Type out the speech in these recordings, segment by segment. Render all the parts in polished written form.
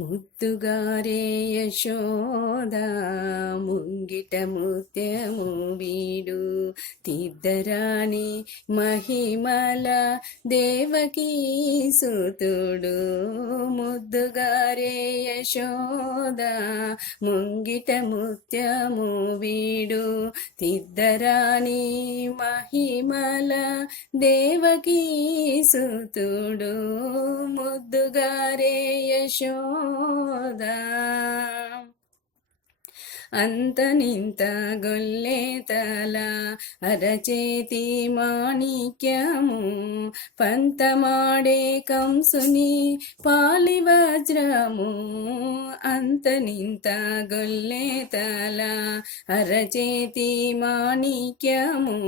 ముద్దుగారే యశోద ముంగిట ముత్యము వీడు తిద్దరాని మహిమల దేవకీ సుతుడు. ముద్దుగారే యశోద ముంగిట ముత్యము వీడు తిద్దరాని మహిమల దేవకీ సుతుడు. ముద్దుగారే యశోద అంతనింత గొల్లెతల అరచేతి మాణిక్యము పంతమాడే కంసుని పాలి వజ్రము. అంతనింత గొల్లెతల అరచేతి మాణిక్యము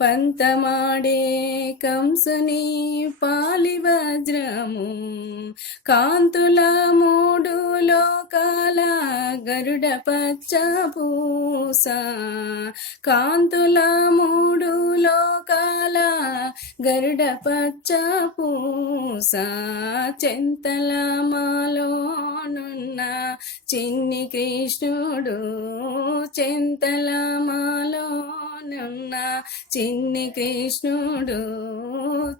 పంతమాడే కంసుని పాలి వజ్రము. కాంతుల మూడు లోకాల గరుడ పచ్చ పూస కాంతుల మూడు లోకాల గరుడ పచ్చ పూస. చెంతల మాలోనున్న చిన్ని కృష్ణుడు చెంతల మాలోనున్న చిన్ని కృష్ణుడు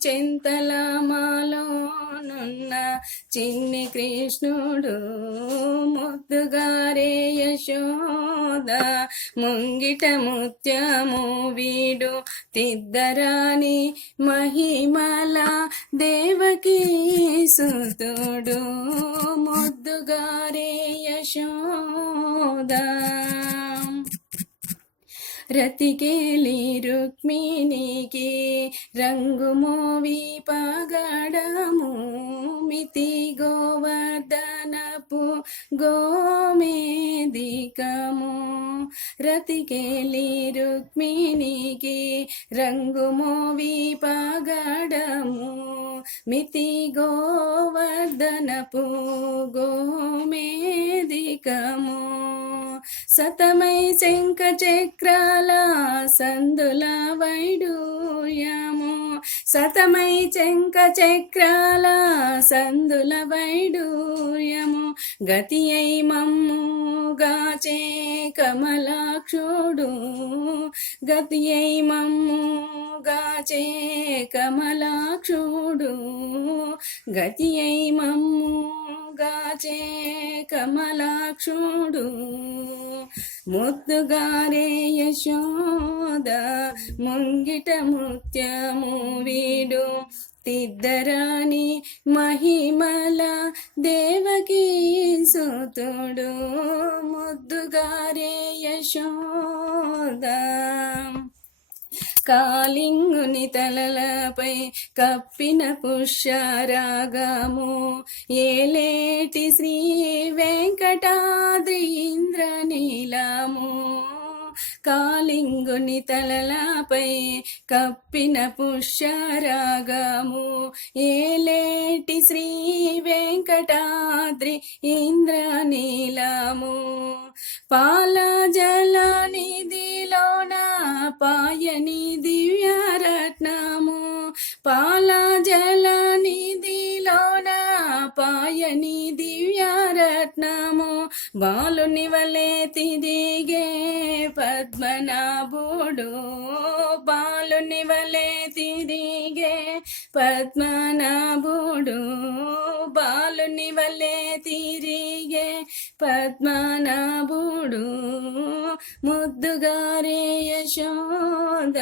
చెంతల మాలోనున్న చిన్ని కృష్ణుడు. ముద్దుగారే యశోద ముంగిట ముత్యము వీడు తిద్దరాని మహిమల దేవకీ సుతుడు. ముద్దుగారే యశోద రతికేలి రుక్మిణికి రంగు మోవి పగడము మితి గోవర్ధనపు గోమేదికము. రతికేలి రుక్మిణికి రంగు మోవి పగడము మితి గోవర్ధనపు గోమేదికము. సతమై శంఖ చక్రాల సందుల వైడూయము సతమై శంఖ చక్రాల సందుల వైడూయము. గతి అయి మమ్ము గాచే కమలాక్షుడు గతి అయి మమ్ము గాచే కమలాక్షుడు గతి అయి మమ్ము గాచే కమలాక్షుడు. ముద్దుగారే యశోద ముంగిట ముత్యము వీడు తిద్దరాని మహిమల దేవకీ సుతుడు. ముద్దుగారే యశోద కాలింగుని తలలపై కప్పిన పుష్యరాగము ఏలేటి శ్రీ వెంకటాద్రి ఇంద్రనీలము. కాలింగుని తలలపై కప్పిన పుష్యరాగము ఏలేటి శ్రీ వెంకటాద్రి ఇంద్రనీలము. పాల జల నిధిలోన పాయని దివ్యరత్నము పాల జల నిధిలోన పాయని దివ్యరత్నము. బాలుని వలె తిరిగే పద్మనాభుడు బాలుని వలె తిరిగే పద్మనాభుడు బాలుని వలె తిరిగే పద్మనాభుడు. ముద్దుగారే యశోద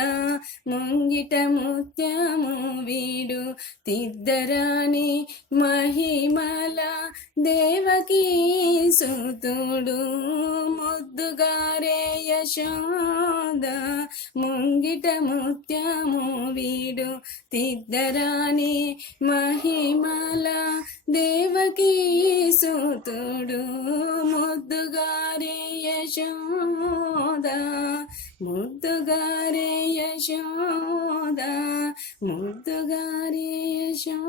ముంగిట ముత్యము వీడు తిద్దరాని మహిమల దేవకీ సుతుడు. ముద్దుగారే యశోద ముంగిట ముత్యము వీడు తిద్దరాని మహిమల దేవకీ సుతుడు. ముద్దుగారే యశోద ముద్దుగారే యశోద ముద్దుగారే యశోద.